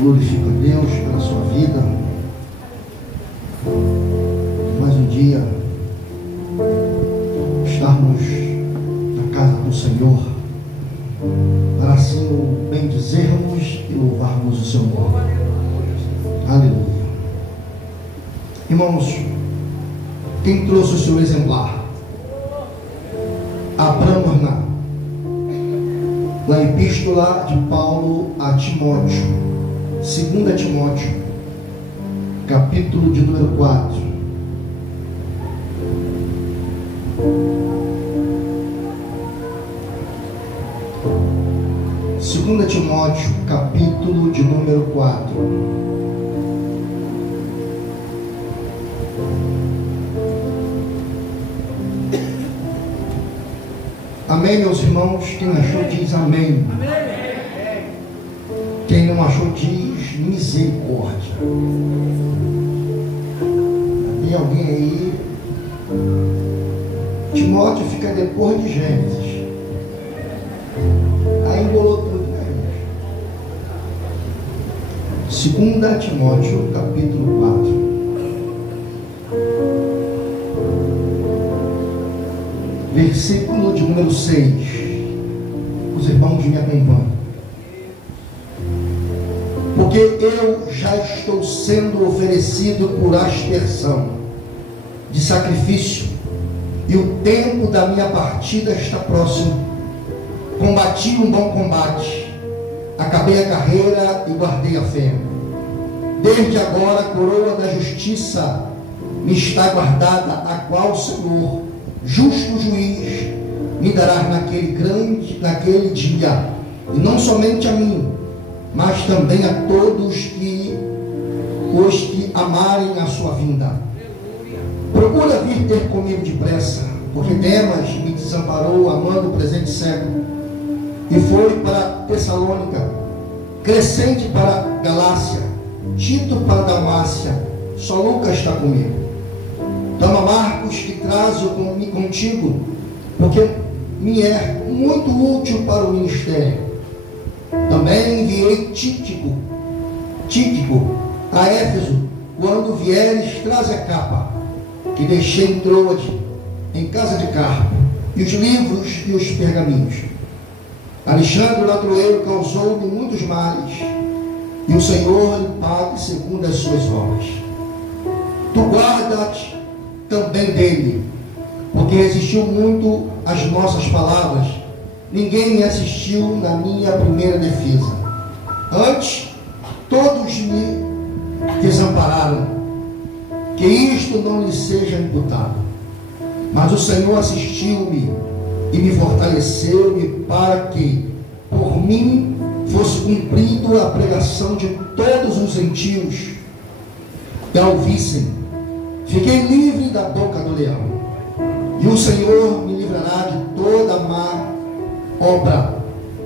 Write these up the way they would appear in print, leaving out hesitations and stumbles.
Glorifico a Deus pela sua vida. Mais um dia estarmos na casa do Senhor, para assim o bendizermos e louvarmos o seu nome. Aleluia. Irmãos, quem trouxe o seu exemplar? Abramos na epístola de Paulo a Timóteo, 2 Timóteo, capítulo de número 4. Segunda Timóteo, capítulo de número 4. Amém, meus irmãos? Quem achou diz amém. Quem não achou diz misericórdia. Tem alguém aí? Timóteo fica depois de Gênesis. Aí embolou tudo, né? 2 Timóteo, capítulo 4. Versículo de número 6. Os irmãos me acompanham. Porque eu já estou sendo oferecido por aspersão de sacrifício, e o tempo da minha partida está próximo. Combati um bom combate, acabei a carreira e guardei a fé. Desde agora a coroa da justiça me está guardada, a qual o Senhor, justo juiz, me dará naquele dia, e não somente a mim, mas também a todos os que amarem a sua vinda. Procura vir ter comigo depressa, porque Demas me desamparou, amando o presente século, e foi para Tessalônica, Crescente para Galácia, Tito para Dalmácia, só Lucas está comigo. Toma Marcos e traze-o contigo, porque me é muito útil para o ministério. Também enviei Tíquico a Éfeso. Quando vieres, traze a capa que deixei em Troade, em casa de Carpo, e os livros e os pergaminhos. Alexandre o ladroeiro causou-me muitos males, e o Senhor lhe pague segundo as suas obras. Tu guarda-te também dele, porque resistiu muito às nossas palavras. Ninguém me assistiu na minha primeira defesa. Antes, todos me desampararam. Que isto não lhe seja imputado. Mas o Senhor assistiu-me e me fortaleceu-me, para que por mim fosse cumprido a pregação de todos os gentios que a ouvissem. Fiquei livre da boca do leão, e o Senhor me livrará de toda má obra,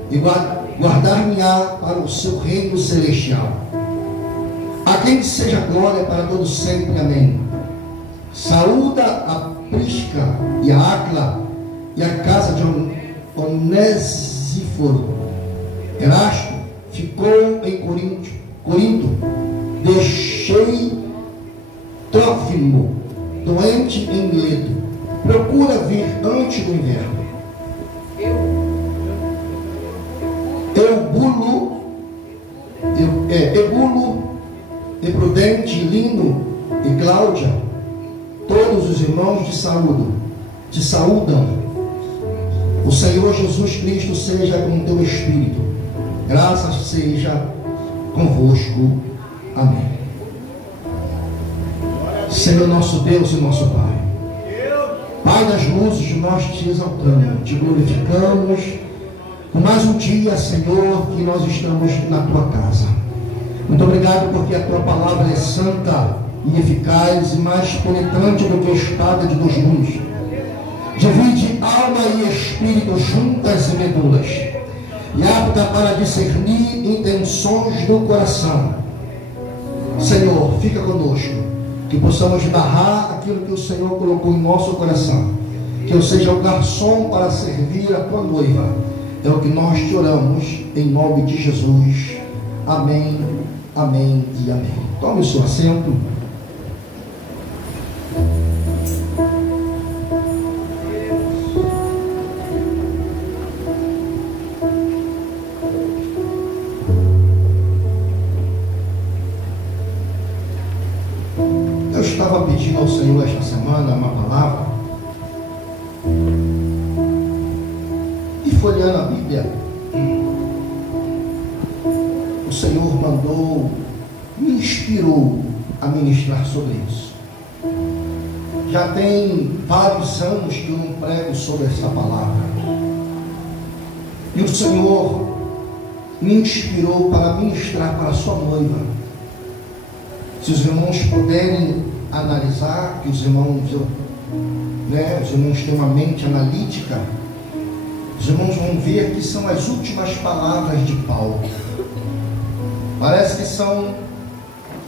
e guardar-me-á para o seu reino celestial. A quem seja glória para todos sempre. Amém. Saúda a Prisca e a Áquila e a casa de Onesíforo. Erasto ficou em Corinto. Deixei Trófimo doente em Mileto. Procura vir antes do inverno. Ebulo, Prudente, Lino e Cláudia, todos os irmãos te saúdam. O Senhor Jesus Cristo seja com teu espírito. Graças seja convosco. Amém. Senhor nosso Deus e nosso Pai, Pai das luzes, nós te exaltamos, te glorificamos por mais um dia, Senhor, que nós estamos na tua casa. Muito obrigado, porque a tua palavra é santa e eficaz, e mais penetrante do que a espada de 2 gumes. Divide alma e espírito, juntas e medulas, e apta para discernir intenções do coração. Senhor, fica conosco, que possamos narrar aquilo que o Senhor colocou em nosso coração, que eu seja o garçom para servir a tua noiva. É o que nós te oramos, em nome de Jesus. Amém Amém e amém. Tome o seu assento. Eu estava pedindo ao Senhor esta semana uma palavra e folheando a Bíblia, o Senhor mandou, me inspirou a ministrar sobre isso. Já tem vários anos que eu não prego sobre essa palavra, e o Senhor me inspirou para ministrar para a sua noiva. Se os irmãos puderem analisar, que os irmãos têm uma mente analítica, os irmãos vão ver que são as últimas palavras de Paulo. Parece que são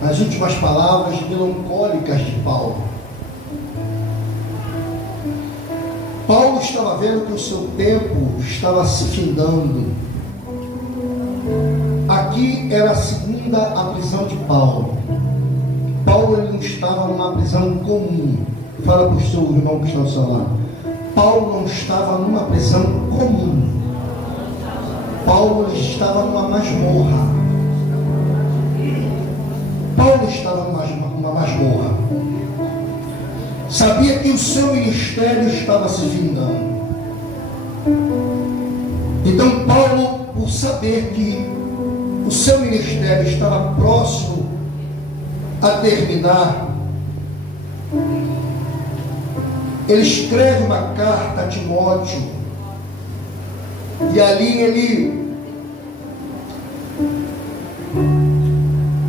as últimas palavras melancólicas de Paulo. Paulo estava vendo que o seu tempo estava se findando. Aqui era a segunda prisão de Paulo. Paulo ele não estava numa prisão comum. Fala para o seu irmão que está ao seu lado. Paulo não estava numa prisão comum. Paulo estava numa masmorra. Paulo estava numa masmorra. Sabia que o seu ministério estava se findando. Então Paulo, por saber que o seu ministério estava próximo a terminar, ele escreve uma carta a Timóteo, e ali ele,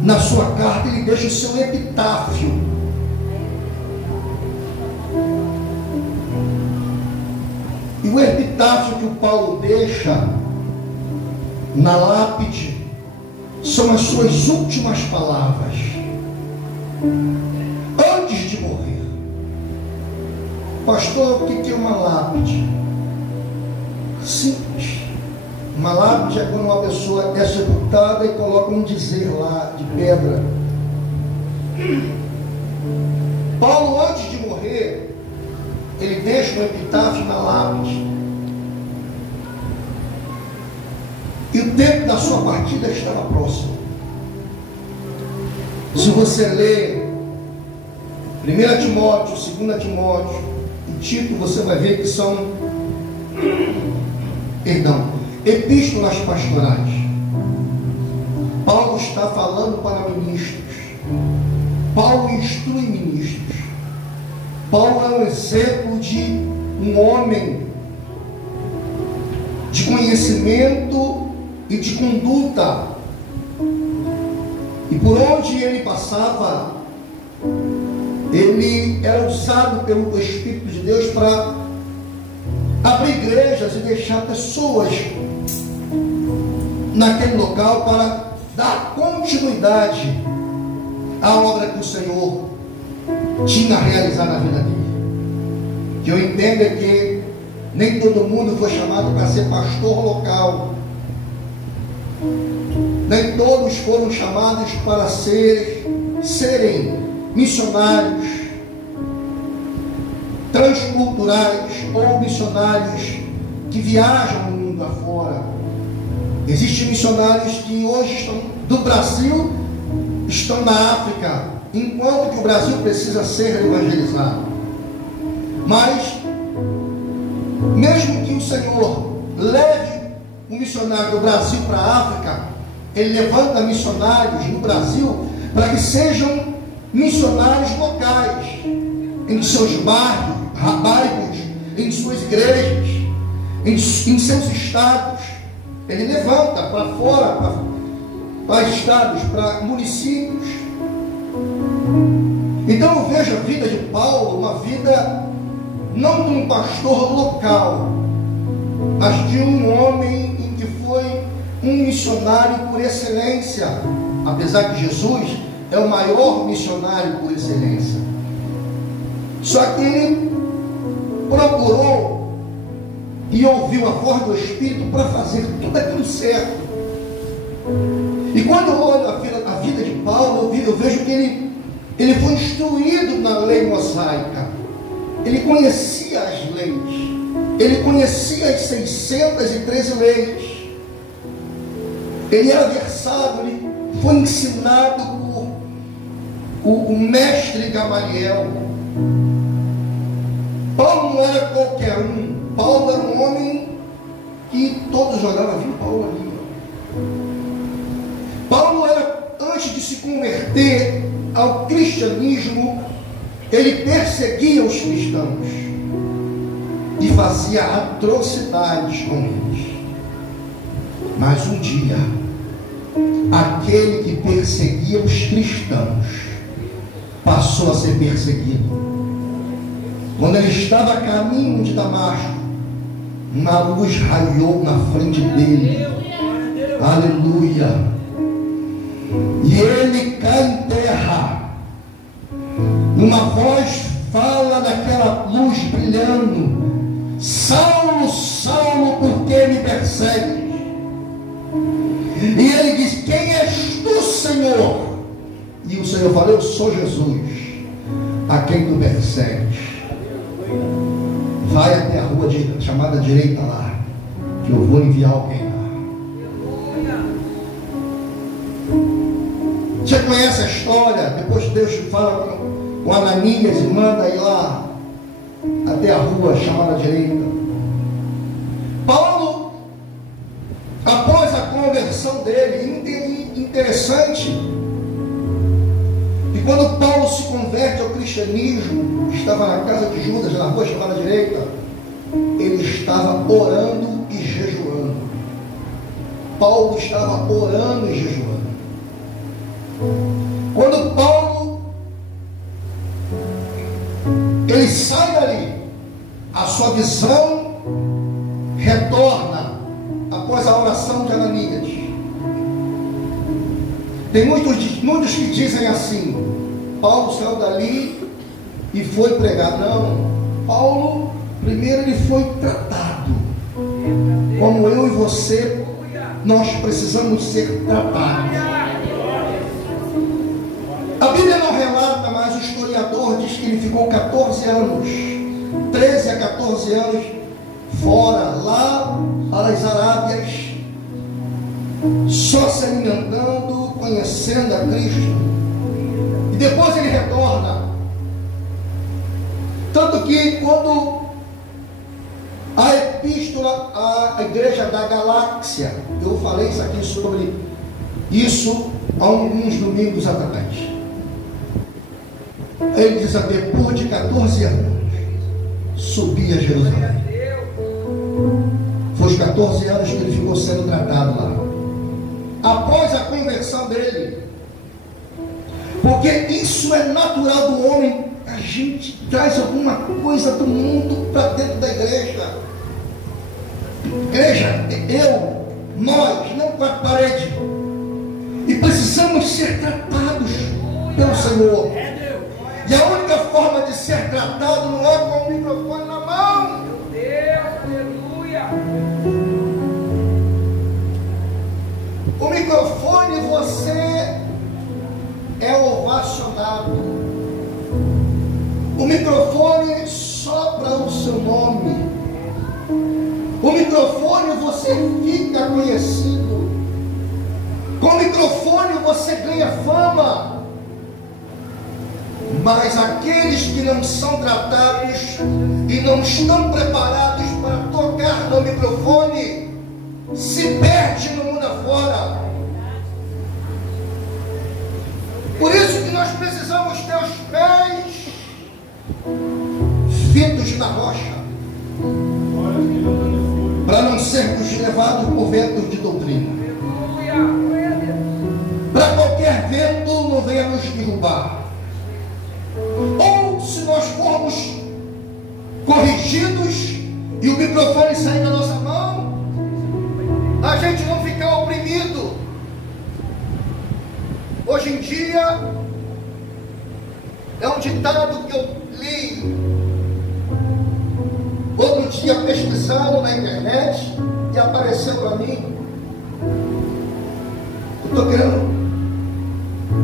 na sua carta, ele deixa o seu epitáfio. E o epitáfio que o Paulo deixa na lápide são as suas últimas palavras antes de morrer. Pastor, o que é uma lápide? Simples. Uma lápide é quando uma pessoa é sepultada e coloca um dizer lá de pedra. Paulo, antes de morrer, ele deixa um epitáfio na lápide. E o tempo da sua partida estava próximo. Se você ler 1 Timóteo, 2 Timóteo e Tito, você vai ver que são epístolas pastorais. Paulo está falando para ministros. Paulo instrui ministros. Paulo é um exemplo de um homem de conhecimento e de conduta. E por onde ele passava, ele era usado pelo Espírito de Deus para abrir igrejas e deixar pessoas naquele local para dar continuidade à obra que o Senhor tinha realizado na vida dele. Que eu entendo é que nem todo mundo foi chamado para ser pastor local. Nem todos foram chamados para serem missionários transculturais ou missionários que viajam no mundo afora. Existem missionários que hoje estão do Brasil, estão na África, enquanto que o Brasil precisa ser evangelizado. Mas mesmo que o Senhor leve um missionário do Brasil para a África, ele levanta missionários no Brasil para que sejam missionários locais, em seus bairros, em suas igrejas, em seus estados. Ele levanta para fora, para estados, para municípios. Então eu vejo a vida de Paulo, uma vida não de um pastor local, mas de um homem que foi um missionário por excelência, apesar que Jesus é o maior missionário por excelência. Só que ele procurou e ouviu a voz do Espírito para fazer tudo aquilo certo. E quando eu olho a vida vida de Paulo, eu vejo que ele foi instruído na lei mosaica. Ele conhecia as leis. Ele conhecia as 613 leis. Ele era versado, ele foi ensinado por o mestre Gamaliel. Paulo não era qualquer um. Paulo era um homem que todos olhavam, viu Paulo ali. Paulo era, antes de se converter ao cristianismo, ele perseguia os cristãos e fazia atrocidades com eles. Mas um dia, aquele que perseguia os cristãos passou a ser perseguido. Quando ele estava a caminho de Damasco, uma luz raiou na frente dele. Aleluia! E ele cai em terra. Uma voz fala daquela luz brilhando: Saulo, Saulo, por que me persegues? E ele diz: quem és tu, Senhor? E o Senhor falou: eu sou Jesus, a quem tu persegues. Vai até a rua chamada direita lá, que eu vou enviar alguém lá. Você conhece a história? Depois Deus fala com Ananias e manda ir lá até a rua chamada direita. Paulo, após a conversão dele, interessante, e quando Paulo se converte ao cristianismo, estava na casa de Judas, na rua chamada direita, ele estava orando e jejuando. Paulo estava orando e jejuando. Quando Paulo ele sai dali, a sua visão retorna após a oração de Ananias. Tem muitos que dizem assim: Paulo saiu dali e foi pregar. Não, Paulo primeiro ele foi tratado, como eu e você, nós precisamos ser tratados. A Bíblia não relata, mas o historiador diz que ele ficou 14 anos, 13 a 14 anos, fora, lá nas Arábias, só se alimentando, conhecendo a Cristo. E depois ele retorna. Tanto que quando a epístola à igreja da Galáxia, eu falei isso aqui sobre isso há alguns domingos atrás. Ele diz: depois de 14 anos, subi a Jerusalém. Foi os 14 anos que ele ficou sendo tratado lá. Após a conversão dele, porque isso é natural do homem, a gente traz alguma coisa do mundo para dentro da igreja. Igreja, nós, não com a parede. E precisamos ser tratados pelo Senhor. E a única forma de ser tratado não é com o microfone na mão. Meu Deus, aleluia. O microfone, você é ovacionado. O microfone sopra o seu nome. O microfone você fica conhecido. Com o microfone você ganha fama. Mas aqueles que não são tratados e não estão preparados para tocar no microfone, se perde no mundo afora. Por isso que nós precisamos ter os pés fitos na rocha, para não sermos levados por ventos de doutrina. Para qualquer vento não venha nos derrubar. Ou se nós formos corrigidos e o microfone sair da nossa mão, a gente não ficar oprimido. Hoje em dia é um ditado que eu li outro dia pesquisando na internet e apareceu para mim. Eu estou querendo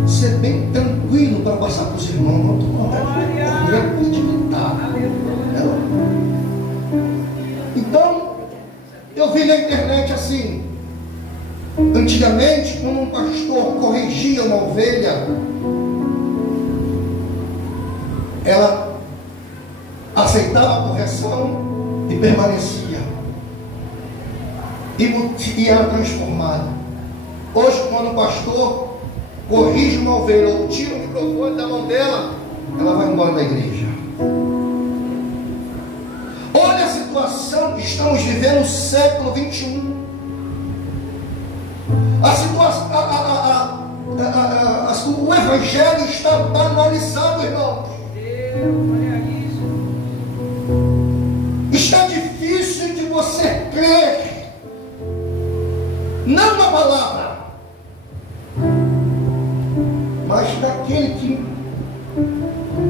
ser bem tranquilo para passar para os irmãos. Não estou com vontade de gritar. Então, eu vi na internet assim: antigamente, quando um pastor corrigia uma ovelha, ela aceitava a correção e permanecia, e era transformada. Hoje, quando o pastor corrige uma ovelha ou tira o microfone da mão dela, ela vai embora da igreja. Olha a situação que estamos vivendo no século 21. A situação, o evangelho está banalizado, irmãos. Está difícil de você crer, não na palavra, mas naquele que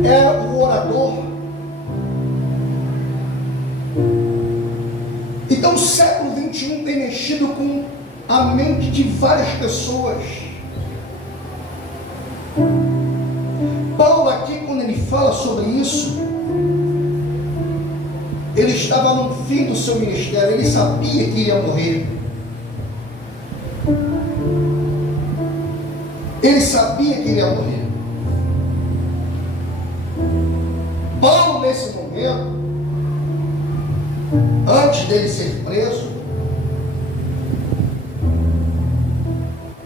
é o orador. Então o século 21 tem mexido com a mente de várias pessoas. Paulo aqui, quando ele fala sobre isso, ele estava no fim do seu ministério, ele sabia que iria morrer. Ele sabia que iria morrer. Paulo, nesse momento, antes dele ser preso,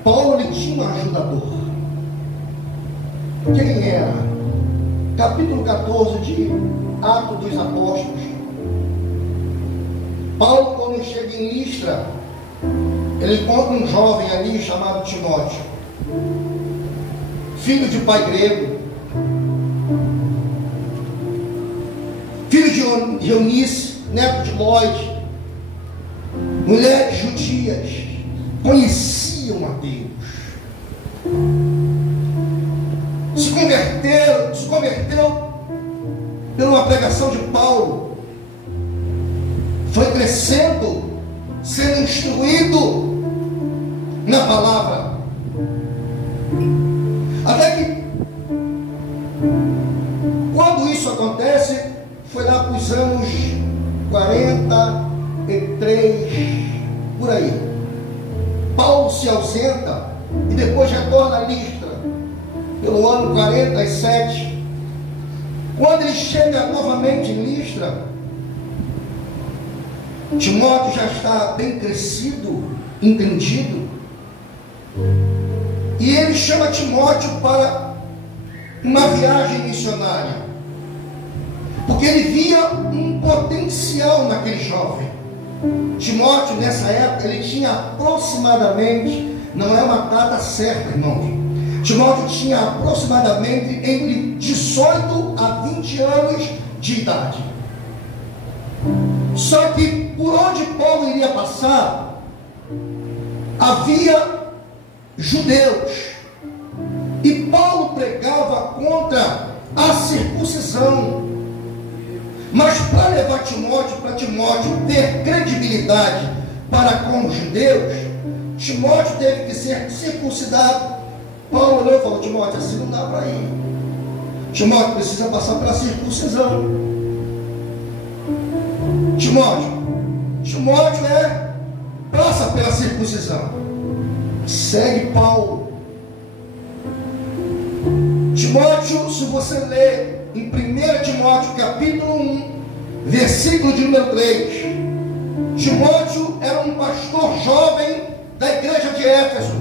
Paulo ele tinha um ajudador. Quem era? Capítulo 14 de Atos dos Apóstolos. Paulo, quando chega em Listra, ele encontra um jovem ali chamado Timóteo, filho de pai grego, filho de Eunice, neto de Lloyd, mulheres judias, conheciam a Deus, se converteu por uma pregação de Paulo, foi crescendo, sendo instruído na palavra, até que, quando isso acontece, foi lá para os anos 43, por aí. Paulo se ausenta e depois retorna a Listra, pelo ano 47. Quando ele chega novamente em Listra, Timóteo já está bem crescido, entendido, e ele chama Timóteo para uma viagem missionária, porque ele via um potencial naquele jovem. Timóteo, nessa época, ele tinha aproximadamente, não é uma data certa, irmãos, Timóteo tinha aproximadamente entre 18 a 20 anos de idade. Só que por onde Paulo iria passar, havia judeus, e Paulo pregava contra a circuncisão. Mas para levar Timóteo, para Timóteo ter credibilidade para com os judeus, Timóteo teve que ser circuncidado. Paulo olhou e falou: Timóteo, assim não dá para ir. Timóteo precisa passar pela circuncisão. Timóteo passa pela circuncisão. Segue Paulo. Timóteo, se você ler em 1 Timóteo capítulo 1, versículo de número 3, Timóteo era um pastor jovem da igreja de Éfeso.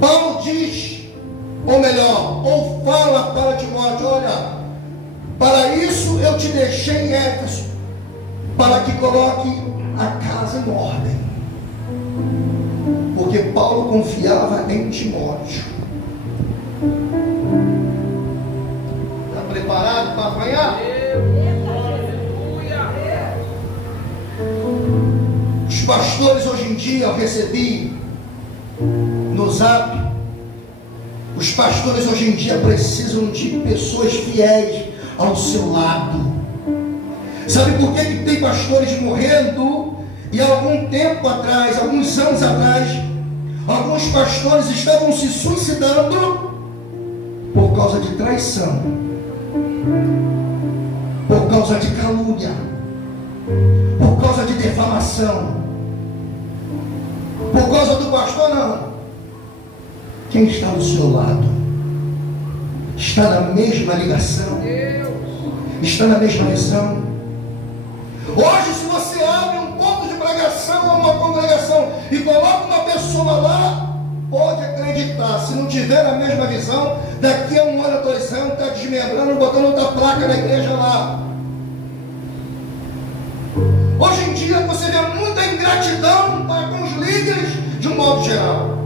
Paulo diz, ou melhor, ou fala para Timóteo: olha, para isso eu te deixei em Éfeso, para que coloque a casa em ordem. Porque Paulo confiava em Timóteo. Está preparado para apanhar? Os pastores hoje em dia, eu recebi no Zap, os pastores hoje em dia precisam de pessoas fiéis ao seu lado. Sabe por que tem pastores morrendo? E há algum tempo atrás, alguns anos atrás, Alguns pastores estavam se suicidando por causa de traição, por causa de calúnia, por causa de defamação, por causa do pastor. Não. Quem está do seu lado está na mesma ligação, está na mesma visão. Hoje, se você abre um ponto de pregação ou uma congregação e coloca uma pessoa lá, pode acreditar, se não tiver a mesma visão, daqui a 1 ano, 2 anos, está desmembrando, botando outra placa na igreja lá. Hoje em dia você vê muita ingratidão para com os líderes de um modo geral.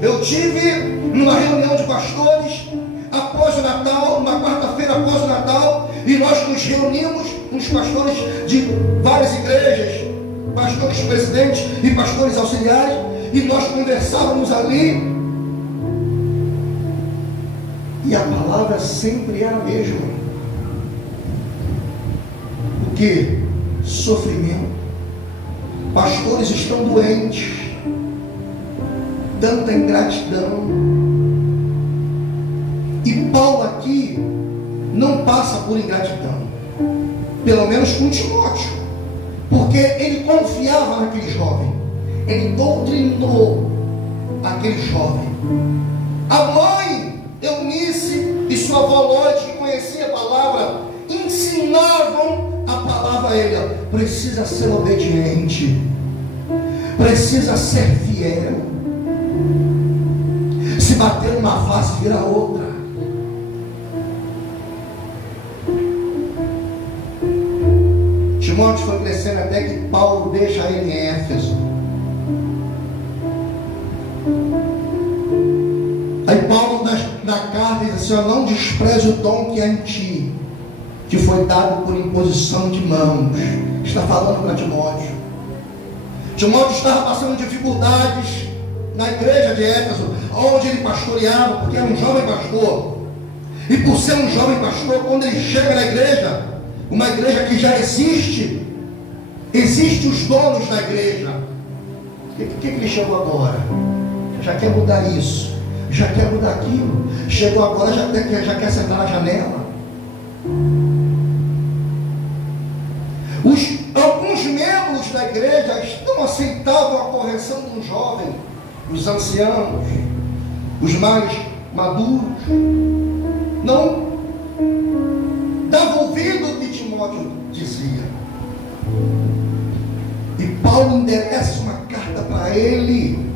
Eu tive numa reunião de pastores após o Natal, uma quarta-feira após o Natal, e nós nos reunimos com os pastores de várias igrejas, pastores presidentes e pastores auxiliares, e nós conversávamos ali, e a palavra sempre era a mesma. O que? Sofrimento. Pastores estão doentes, tanta ingratidão. E Paulo aqui não passa por ingratidão, pelo menos com Timóteo, porque ele confiava naquele jovem, ele doutrinou aquele jovem. A mãe Eunice e sua avó Lóide, que conhecia a palavra, ensinavam a palavra a ele: precisa ser obediente, precisa ser fiel. Se bater numa face, vira outra. Timóteo foi crescendo até que Paulo deixa ele em Éfeso. Aí Paulo na carta diz assim: não despreze o dom que há em ti, que foi dado por imposição de mãos. Está falando para Timóteo. Timóteo estava passando dificuldades na igreja de Éfeso, onde ele pastoreava, porque era um jovem pastor. E por ser um jovem pastor, quando ele chega na igreja, uma igreja que já existe os donos da igreja. O que ele chegou agora? Já quer mudar isso, já quer mudar aquilo. Chegou agora, já quer sentar na janela. Alguns membros da igreja não aceitavam a correção de um jovem. Os anciãos, os mais maduros, não davam ouvido ao que Timóteo dizia. E Paulo endereça uma carta para ele,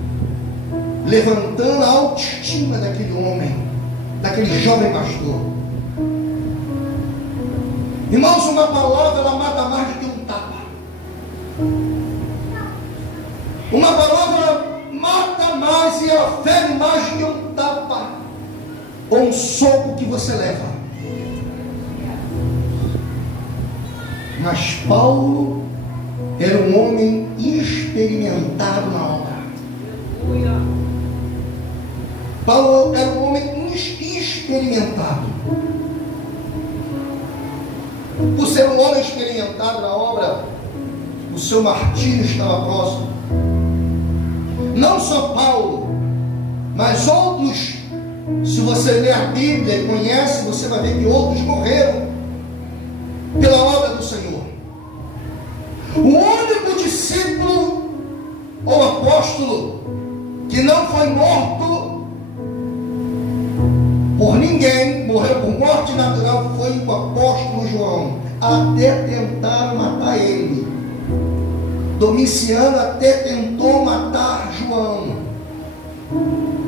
levantando a autoestima daquele homem, daquele jovem pastor. Irmãos, uma palavra, ela mata mais do que um tapa. Uma palavra mata mais e ela fere mais do que um tapa ou um soco que você leva. Mas Paulo era um homem experimentado na obra. Paulo era um homem experimentado. Por ser um homem experimentado na obra, o seu martírio estava próximo. Não só Paulo, mas outros. Se você ler a Bíblia e conhece, você vai ver que outros morreram pela obra do Senhor. O único discípulo ou apóstolo que não foi morto por ninguém, morreu por morte natural, foi o apóstolo João. Até tentaram matar ele. Domiciano até tentou matar João.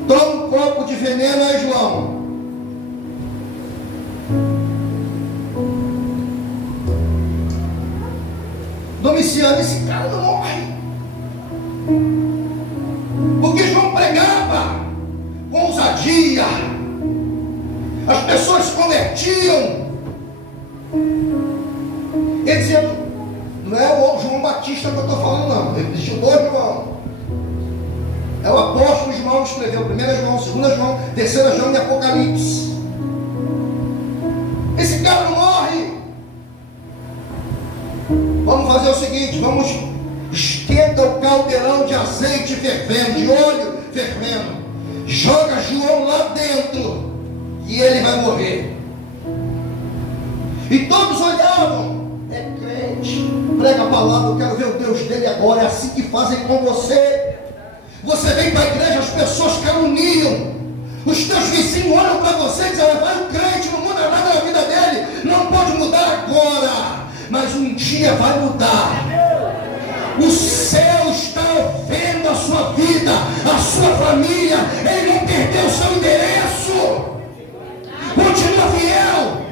Toma um copo de veneno aí, João. Domiciano, esse cara não morre. Porque João pregava com ousadia. As pessoas se convertiam. Ele dizia: não é o João Batista que eu estou falando, não. Ele existiu 2 João. É o apóstolo João que escreveu 1 João, 2 João, 3 João e Apocalipse. Esse cara não morre. Vamos fazer o seguinte: vamos esquenta o caldeirão de azeite fervendo, de óleo fervendo, joga João lá dentro e ele vai morrer. E todos olhavam. É crente, prega a palavra, eu quero ver o Deus dele agora. É assim que fazem com você. Você vem para a igreja, as pessoas caluniam. Os teus vizinhos olham para você e dizem: vai o crente, não muda nada na vida dele, não pode mudar agora, mas um dia vai mudar. O céu está vendo a sua vida, a sua família. Ele não perdeu o seu endereço. Continua fiel.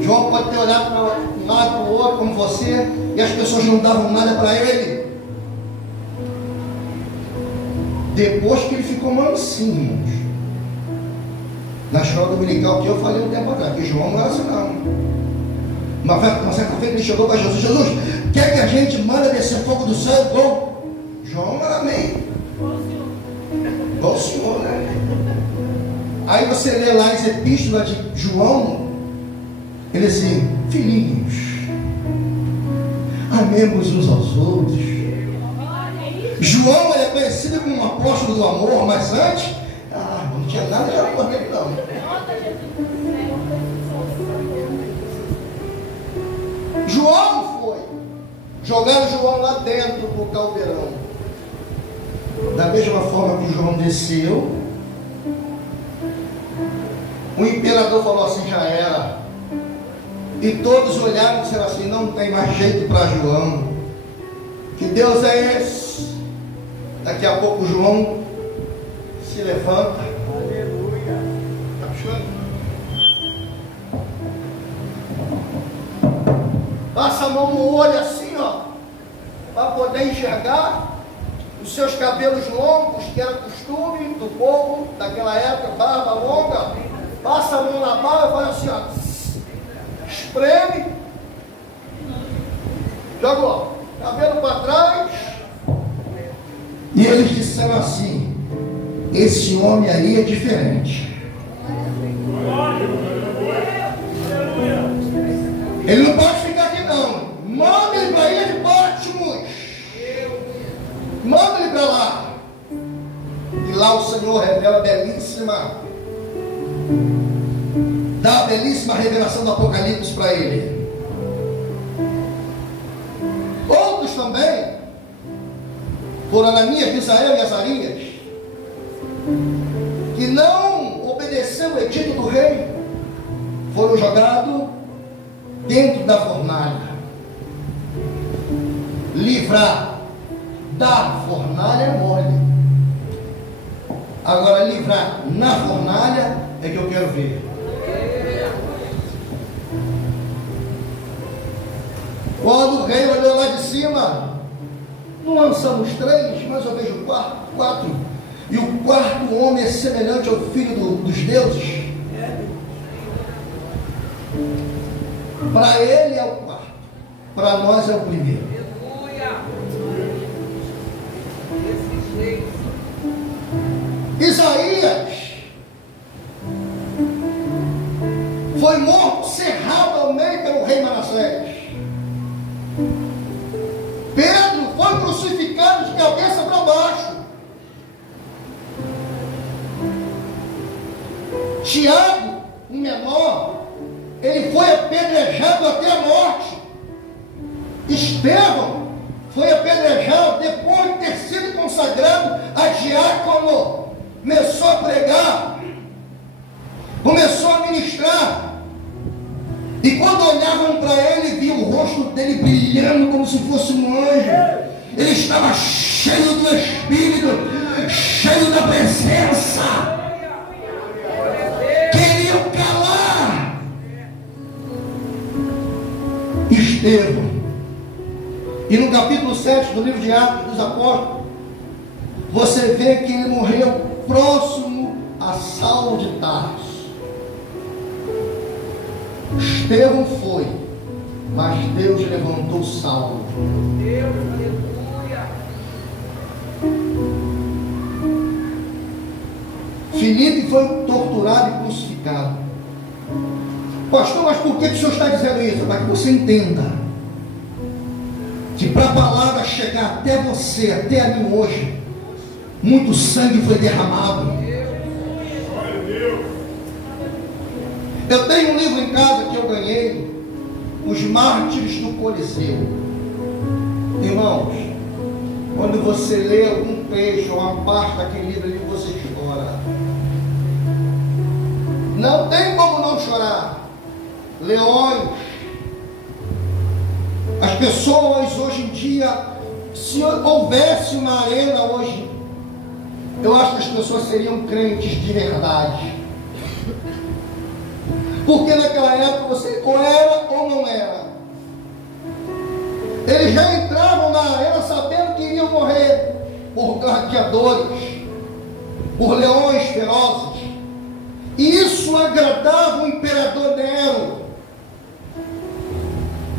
João pode ter olhado para um lado, para o outro, como você, e as pessoas não davam nada para ele. Depois que ele ficou mansinho, irmãos. Na escola dominical que eu falei um tempo atrás, que João não era assim não. Uma certa feita ele chegou para Jesus: Jesus, quer que a gente manda descer fogo do céu igual? João era meio igual o Senhor, né? Aí você lê lá as epístolas de João, ele diz assim: filhinhos, amemos uns aos outros. João é conhecido como um apóstolo do amor, mas antes, não tinha nada de amor nele não. João foi. Jogaram João lá dentro do caldeirão. Da mesma forma que João desceu, o imperador falou assim: já era. E todos olharam e disseram assim: não tem mais jeito para João. Que Deus é esse? Daqui a pouco João se levanta. Aleluia. Está puxando? Passa a mão no olho assim, ó, para poder enxergar os seus cabelos longos, que era costume do povo daquela época, barba longa. Passa a mão na barba e faz assim, ó, espreme, joga ó, cabelo para trás. E eles disseram assim: esse homem aí é diferente. Ele não pode ficar aqui não. Manda ele para a ilha de Patmos. Manda ele para lá. E lá o Senhor revela dá a belíssima revelação do Apocalipse para ele. Outros também, por Ananias, Misael e Azarias, que não obedeceu o edito do rei, foram jogados dentro da fornalha. Livrar da fornalha é mole. Agora livrar na fornalha é que eu quero ver. Quando o rei olhou lá de cima, não lançamos 3, mas eu vejo 4. E o quarto homem é semelhante ao filho dos deuses. Para ele é o quarto, para nós é o primeiro. Isaías foi morto, cerrado ao meio pelo rei Manassés. Pedro foi crucificado de cabeça para baixo. Tiago, o menor, ele foi apedrejado até a morte. Estevão foi apedrejado depois de ter sido consagrado a diácono. Começou a pregar, começou a ministrar. E quando olhavam para ele, viam o rosto dele brilhando como se fosse um anjo. Ele estava cheio do Espírito, cheio da presença. Queriam calar Estevão. E no capítulo 7 do livro de Atos dos Apóstolos, você vê que ele morreu próximo a Saulo de Tarso. Estevão foi, mas Deus levantou Saulo. Deus, aleluia. Filipe foi torturado e crucificado. Pastor, mas por que o senhor está dizendo isso? Para que você entenda que para a palavra para chegar até você, até a mim hoje, muito sangue foi derramado. Eu tenho um livro em casa que eu ganhei, Os Mártires do Coliseu. Irmãos, quando você lê algum trecho ou uma parte daquele livro ali, você chora. Não tem como não chorar. Leões. As pessoas hoje em dia, se houvesse uma arena hoje, eu acho que as pessoas seriam crentes de verdade. Porque naquela época você ou era ou não era. Eles já entravam na arena sabendo que iriam morrer por gladiadores, por leões ferozes. E isso agradava o imperador Nero.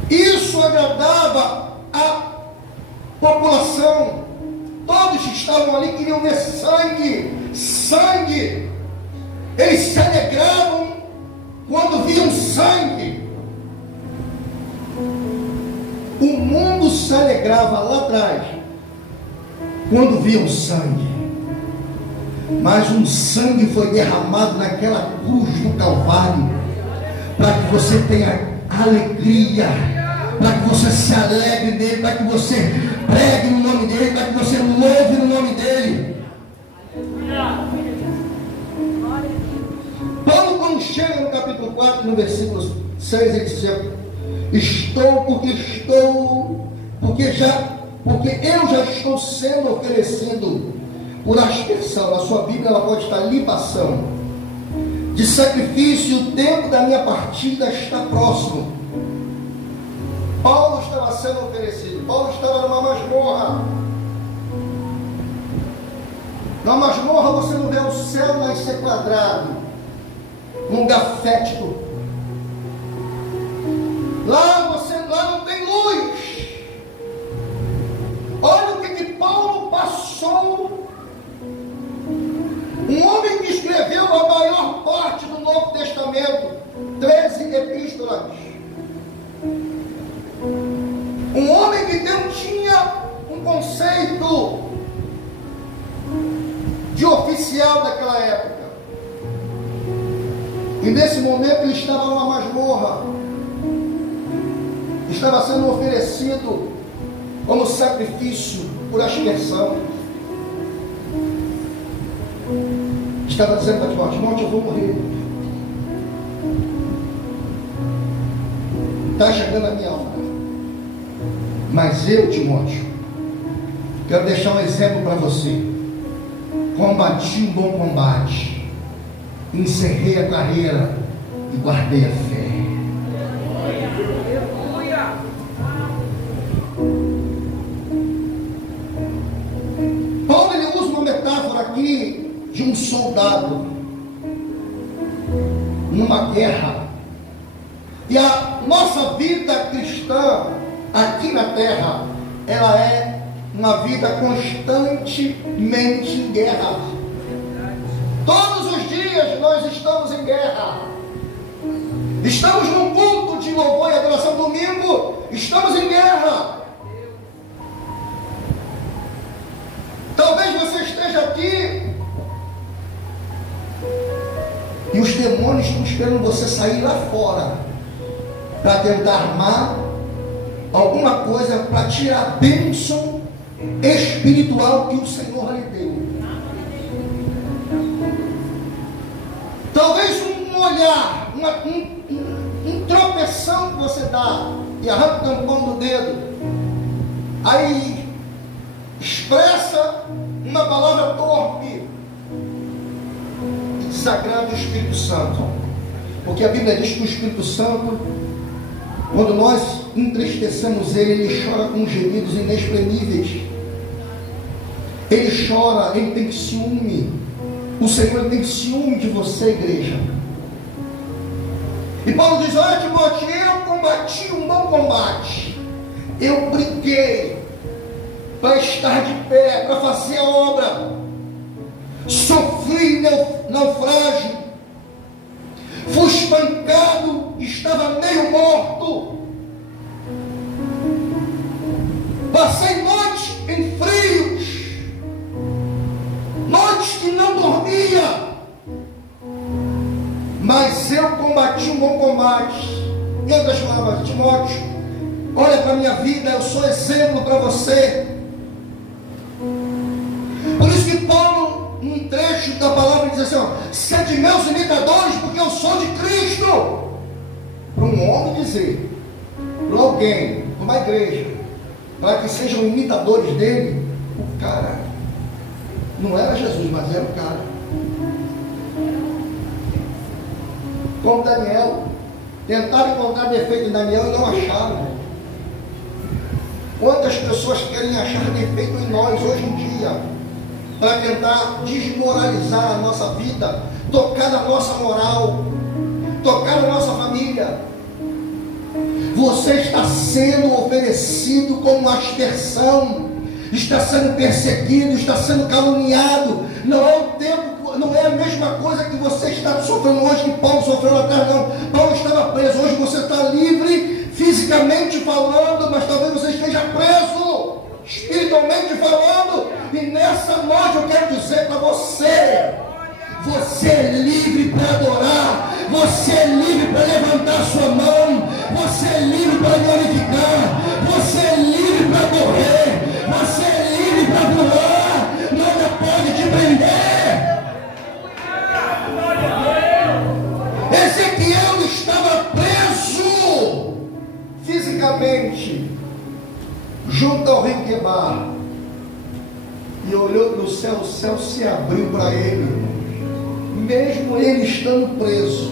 Isso agradava a população. Todos que estavam ali queriam ver sangue. Sangue. Eles se alegravam quando viam sangue. O mundo se alegrava lá atrás quando viam sangue. Mas um sangue foi derramado naquela cruz do Calvário, para que você tenha alegria, para que você se alegre nele, para que você pregue no nome dele, para que você louve no nome dele. Paulo, quando chega no capítulo 4, no versículo 6, ele diz: porque eu já estou sendo oferecido por aspersão. A sua Bíblia ela pode estar libação de sacrifício, o tempo da minha partida está próximo. Paulo estava sendo oferecido. Paulo estava numa masmorra. Na masmorra você não vê o céu mais ser quadrado, um lugar fétido. Lá não tem luz. Olha o que Paulo passou. Um homem que escreveu a maior parte do Novo Testamento, 13 epístolas. Um homem que não tinha um conceito de oficial daquela época. E nesse momento ele estava numa masmorra. Estava sendo oferecido como sacrifício por aspersão. Estava dizendo para Timóteo: eu vou morrer. Está chegando a minha hora. Mas eu, Timóteo, quero deixar um exemplo para você. Combati um bom combate, encerrei a carreira e guardei a fé. Paulo ele usa uma metáfora aqui de um soldado numa guerra. E a nossa vida cristã aqui na terra, ela é uma vida constantemente em guerra. Todos os dias nós estamos em guerra. Estamos num culto de louvor e adoração domingo, estamos em guerra. Talvez você esteja aqui e os demônios estão esperando você sair lá fora para tentar armar alguma coisa para tirar a bênção espiritual que o Senhor lhe deu. Talvez um olhar, um tropeção que você dá e arranca o tampão do dedo, aí expressa uma palavra torpe e desagrada o Espírito Santo. Porque a Bíblia diz que o Espírito Santo, quando nós entristecemos ele chora com gemidos inexprimíveis. Ele chora, ele tem ciúme. O Senhor tem ciúme de você, igreja. E Paulo diz: olha, Timóteo, eu combati um bom combate. Eu briguei para estar de pé, para fazer a obra. Sofri naufrágio. Fui espancado, estava meio morto. Passei noite noite que não dormia. Mas eu combati um bom combate. Eu deixo falar, Timóteo, olha para a minha vida, eu sou exemplo para você. Por isso que Paulo, num trecho da palavra, diz assim: ó, sede meus imitadores, porque eu sou de Cristo. Para um homem dizer, para alguém, para uma igreja, para que sejam imitadores dele, o cara não era Jesus, mas era o cara. Como Daniel, tentaram encontrar defeito em Daniel e não acharam. Quantas pessoas querem achar defeito em nós hoje em dia, para tentar desmoralizar a nossa vida, tocar na nossa moral, tocar na nossa família. Você está sendo oferecido como aspersão, está sendo perseguido, está sendo caluniado. Não é o tempo, não é a mesma coisa que você está sofrendo hoje, que Paulo sofreu lá atrás, não. Paulo estava preso, hoje você está livre, fisicamente falando, mas talvez você esteja preso, espiritualmente falando. E nessa noite eu quero dizer para você: você é livre para adorar, você é livre para levantar sua mão, você é livre para glorificar, você é livre para correr, você é livre para voar, nada pode te prender. Ezequiel estava preso fisicamente junto ao rio Quebar, e olhou para o céu se abriu para ele, mesmo ele estando preso.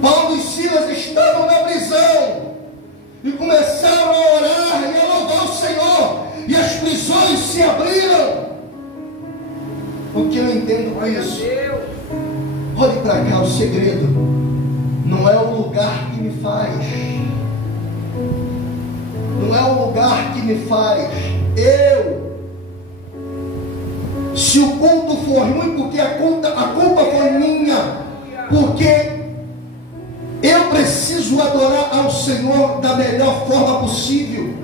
Paulo e Silas estavam na prisão e começaram a orar e a louvar o Senhor, e as prisões se abriram. O que eu entendo com isso? Olhe para cá, o segredo não é o lugar que me faz, não é o lugar que me faz. Se o culto for ruim, porque a culpa foi minha, porque eu preciso adorar ao Senhor da melhor forma possível.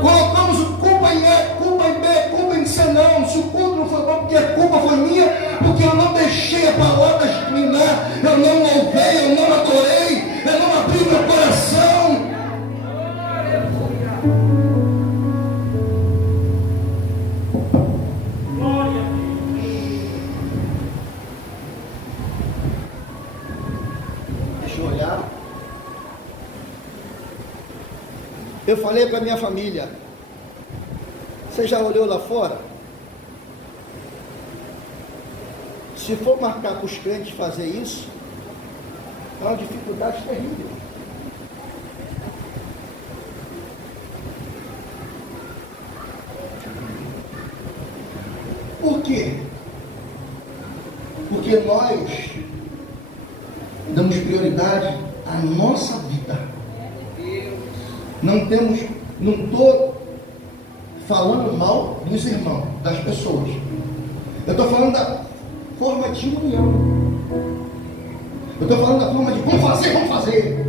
Colocamos culpa em A, culpa em B, culpa em C, não. Se o culto não foi bom, porque a culpa foi minha, porque eu não deixei a palavra germinar, eu não louvei, eu não adorei, eu não abri meu coração. Eu falei para minha família: você já olhou lá fora? Se for marcar para os crentes fazer isso, é uma dificuldade terrível. Por quê? Porque nós damos prioridade à nossa vida. Não estou falando mal dos irmãos, das pessoas. Eu estou falando da forma de união. Eu estou falando da forma de vamos fazer.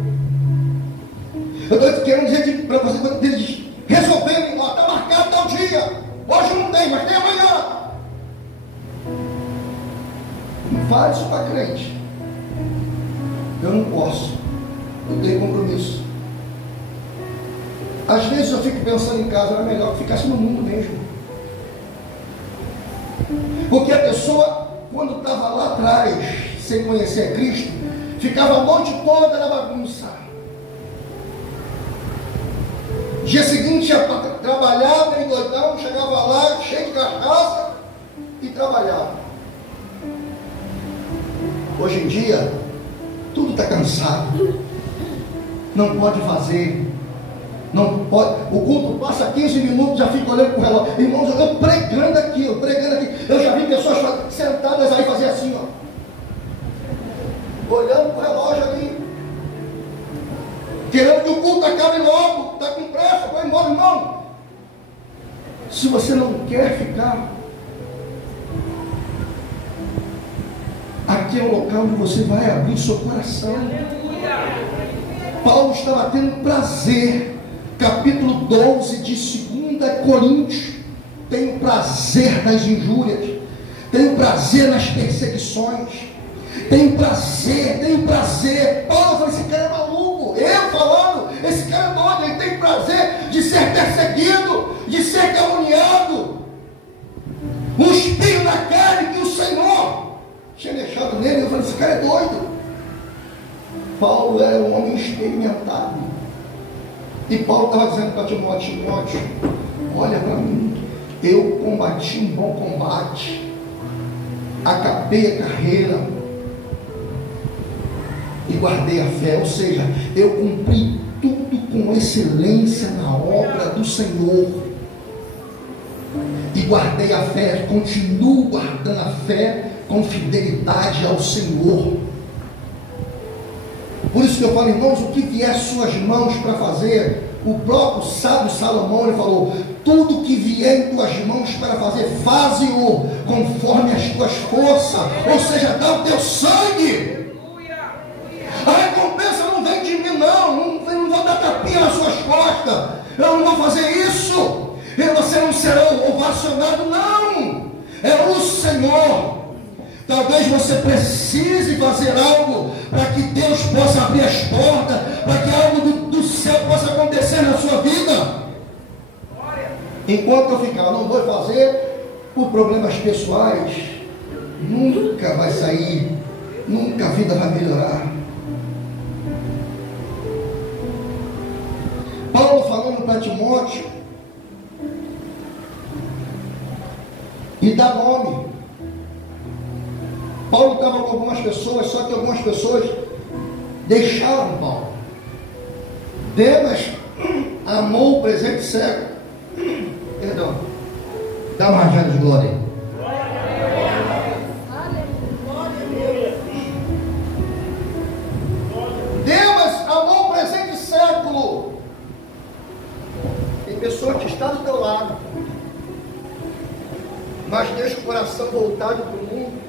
Eu estou querendo dizer para vocês, quando eles resolverem, está marcado tal dia. Hoje não tem, mas tem amanhã. Não faz isso para crente. Eu não posso. Eu tenho compromisso. Às vezes eu fico pensando em casa, era melhor que ficasse no mundo mesmo. Porque a pessoa, quando estava lá atrás, sem conhecer Cristo, ficava a noite toda na bagunça. Dia seguinte ia trabalhar, meio doidão, chegava lá, cheio de cachaça, e trabalhava. Hoje em dia, tudo está cansado. Não pode fazer. Não pode. O culto passa 15 minutos, já fica olhando para o relógio. Irmãos, eu pregando aqui. Eu já vi pessoas sentadas aí fazer assim, ó, olhando para o relógio ali, querendo que o culto acabe logo. Está com pressa, vai embora, irmão. Se você não quer ficar, aqui é o local onde você vai abrir seu coração. Paulo estava tendo prazer. Capítulo 12 de 2 Coríntios, tenho prazer nas injúrias, tenho prazer nas perseguições, tenho prazer. Paulo falou, esse cara é maluco. Eu falando, esse cara é doido, ele tem prazer de ser perseguido, de ser caluniado. Um espinho na carne que o Senhor tinha deixado nele. Eu falei, esse cara é doido. Paulo era um homem experimentado. E Paulo estava dizendo para Timóteo, olha para mim, eu combati um bom combate, acabei a carreira e guardei a fé. Ou seja, eu cumpri tudo com excelência na obra do Senhor e guardei a fé, continuo guardando a fé com fidelidade ao Senhor. Por isso que eu falo, irmãos, o que vier às suas mãos para fazer, o próprio sábio Salomão, ele falou, tudo que vier em tuas mãos para fazer, faze-o conforme as tuas forças, ou seja, dá o teu sangue. A recompensa não vem de mim, não vou dar tapinha nas suas costas, eu não vou fazer isso, e você não será ovacionado, não, é o Senhor. Talvez você precise fazer algo para que Deus possa abrir as portas, para que algo do céu possa acontecer na sua vida. Enquanto eu ficar, não vou fazer por problemas pessoais, nunca vai sair, nunca a vida vai melhorar. Paulo falando para Timóteo, e dá nome. Paulo estava com algumas pessoas, só que algumas pessoas deixaram Paulo. Demas amou o presente século. Perdão. Dá uma rajada de glória aí. Demas amou o presente século. Tem pessoa que está do teu lado, mas deixa o coração voltado para o mundo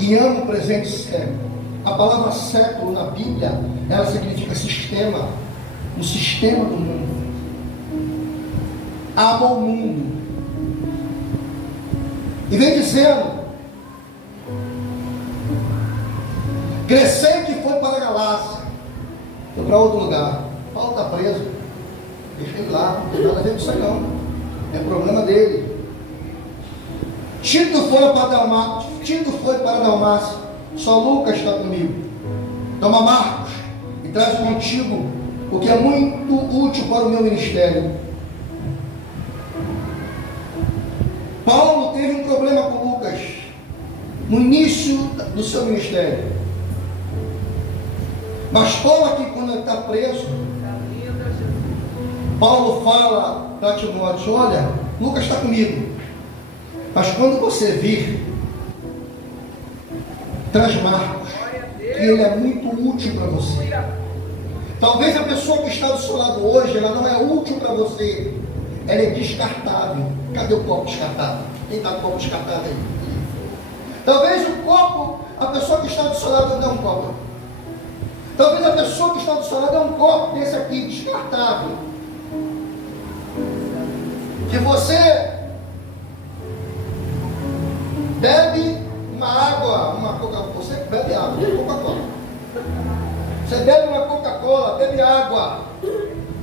e ama o presente século. A palavra século na Bíblia, ela significa sistema, o sistema do mundo. Ama o mundo. E vem dizendo, Crescente foi para a Galácia, foi para outro lugar. Paulo está preso, deixa ele lá, não tem nada a ver com isso aí não, é problema dele. Tito foi para Dalmácia, só Lucas está comigo. Toma Marcos e traz contigo, porque é muito útil para o meu ministério. Paulo teve um problema com Lucas no início do seu ministério. Mas Paulo aqui, quando ele está preso, Paulo fala para Timóteo, olha, Lucas está comigo, mas quando você vir, traz Marcos, que ele é muito útil para você. Talvez a pessoa que está do seu lado hoje, ela não é útil para você, ela é descartável. Cadê o copo descartável? Quem está com o copo descartável aí? Talvez o copo, a pessoa que está do seu lado não é um copo. Talvez a pessoa que está do seu lado é um copo desse aqui, descartável, que você bebe uma água, uma Coca-Cola. Você bebe água, uma Coca-Cola. Você bebe uma Coca-Cola, bebe água.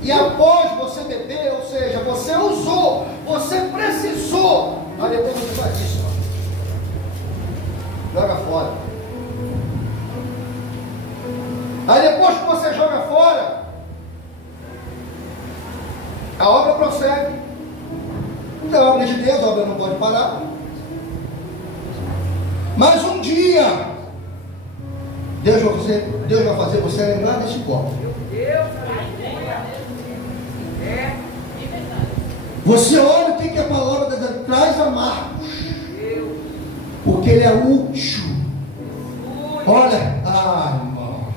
E após você beber, ou seja, você usou, você precisou, aí depois você faz isso, joga fora. Aí depois que você joga fora, a obra prossegue. Então a obra de Deus, a obra não pode parar. Mas um dia Deus vai fazer você lembrar desse copo. Você olha o que a palavra de Deus traz a Marcos, porque ele é útil. Olha, irmão,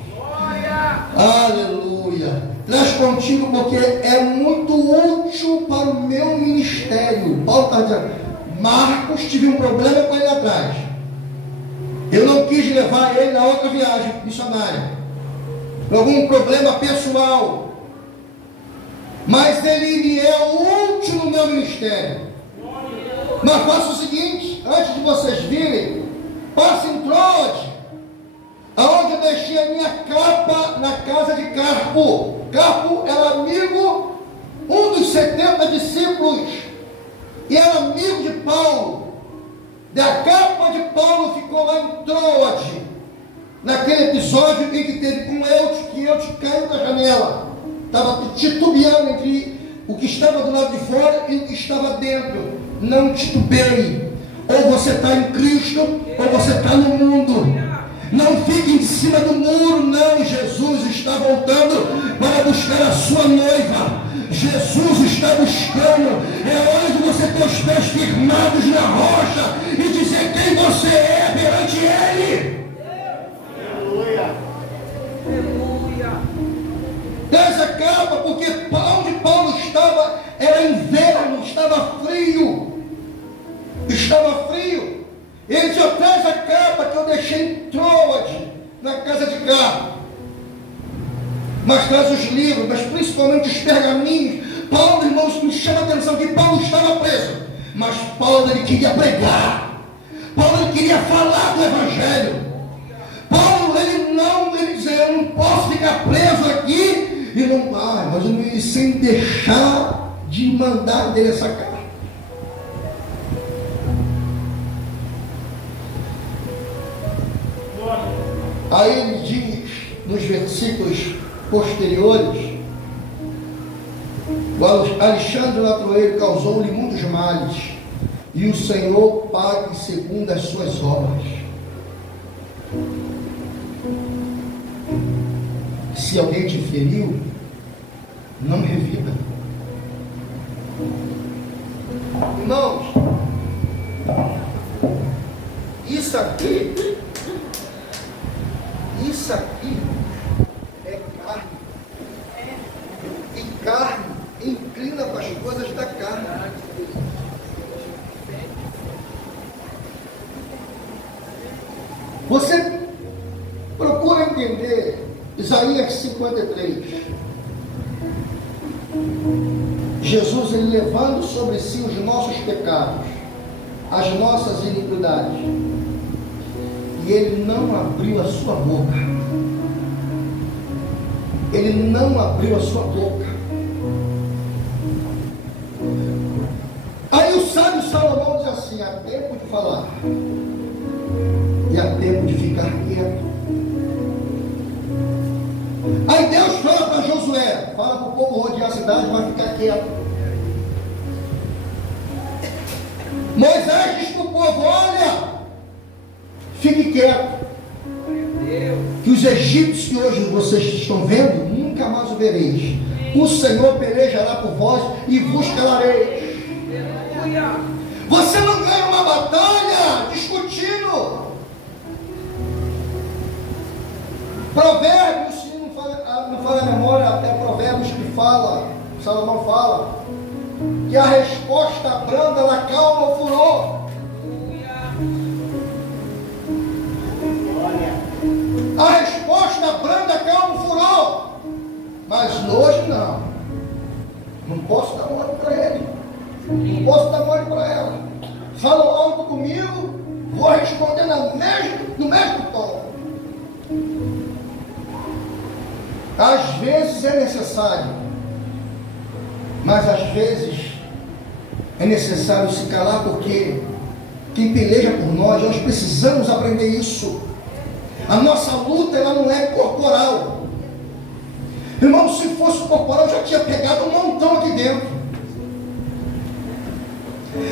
aleluia. Traz contigo porque é muito útil para o meu ministério. Paulo está dizendo, Marcos, tive um problema com ele atrás. Eu não quis levar ele na outra viagem missionária, por algum problema pessoal, mas ele me é útil no meu ministério. Mas faça o seguinte, antes de vocês virem, passe em Troade, aonde eu deixei a minha capa na casa de Carpo. Carpo era amigo, um dos 70 discípulos, e era amigo de Paulo. Da capa de Paulo ficou lá em Troade, naquele episódio em que teve com Eutico, que Eutico caiu da janela, estava titubeando entre o que estava do lado de fora e o que estava dentro. Não titubeie, ou você está em Cristo, ou você está no mundo. Não fique em cima do muro, não. Jesus está voltando para buscar a sua noiva. Jesus está buscando. É hora de você ter os pés firmados na rocha e dizer quem você é perante Ele. Aleluia. Aleluia. Desce a capa, porque onde Paulo estava era inverno, estava frio. Estava frio. Ele disse: traz a capa que eu deixei em Troade, na casa de Carpo. Mas traz os livros, mas principalmente os pergaminhos. Paulo, irmãos, me chama a atenção que Paulo estava preso, mas Paulo, ele queria pregar. Paulo, ele queria falar do Evangelho. Paulo, ele dizia: eu não posso ficar preso aqui e não, mas eu não ia sem deixar de mandar dele essa carta. Aí ele diz, nos versículos posteriores, o Alexandre Latroeiro causou-lhe muitos males, e o Senhor pague segundo as suas obras. Se alguém te feriu, não revida. Irmãos, isso aqui é carne. E carne inclina para as coisas da carne. Você procura entender Isaías 53. Jesus, ele levando sobre si os nossos pecados, as nossas iniquidades. E ele não abriu a sua boca. Ele não abriu a sua boca. Aí o sábio Salomão diz assim: há tempo de falar e há tempo de ficar quieto. Aí Deus fala para Josué: fala para o povo rodear a cidade, vai ficar quieto. Moisés diz para o povo: olha, fique quieto, que os egípcios que hoje vocês estão vendo, nunca mais o vereis. O Senhor pelejará por vós e vos calareis. Você não ganha uma batalha discutindo. Provérbios, se não fala a memória, até Provérbios que fala, Salomão fala, que a resposta branda ela calma o furor. A resposta branda calma o furor. Mas hoje não. Não posso dar mole para ele. Não posso dar mole para ela. Falou algo comigo, vou responder no mesmo tom. Às vezes é necessário, mas às vezes é necessário se calar, porque quem peleja por nós precisamos aprender isso. A nossa luta, ela não é corporal. Irmão, se fosse corporal, eu já tinha pegado um montão aqui dentro.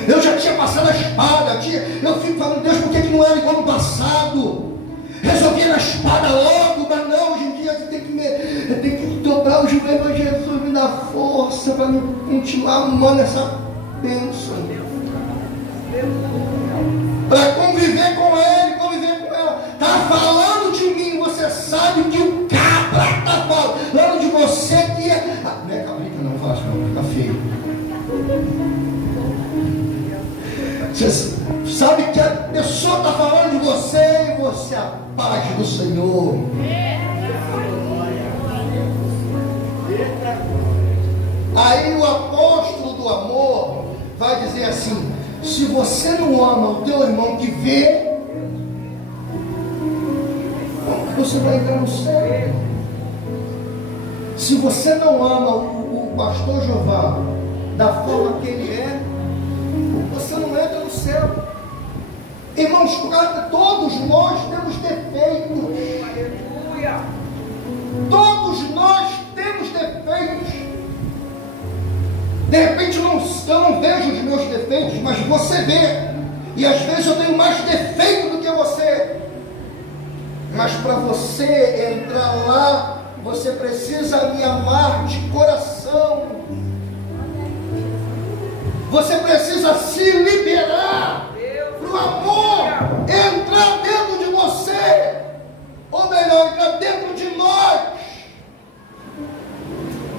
Eu já tinha passado a espada. Eu fico falando: Deus, por que não era igual no passado? Resolvia na espada logo, mas não, hoje em dia eu tenho que dobrar o joelho. Jesus, me dá força para continuar amando essa bênção, para conviver com Ele, conviver com ela. Está falando de mim, você sabe que o cabra está falando de você, que é. Não é cabrita, não, fala não, está feio. Você sabe que a pessoa está falando de você e você é a paz do Senhor. Aí o apóstolo do amor vai dizer assim: se você não ama o teu irmão que vê, você vai entrar no céu. Se você não ama o pastor Jeová da forma que ele é, você não entra no céu. Irmãos, todos nós temos defeitos. Todos nós temos defeitos. De repente eu não vejo os meus defeitos, mas você vê. E às vezes eu tenho mais defeito do que você. Mas para você entrar lá, você precisa me amar de coração. Você precisa se liberar para o amor entrar dentro de você. Ou melhor, entrar dentro de nós.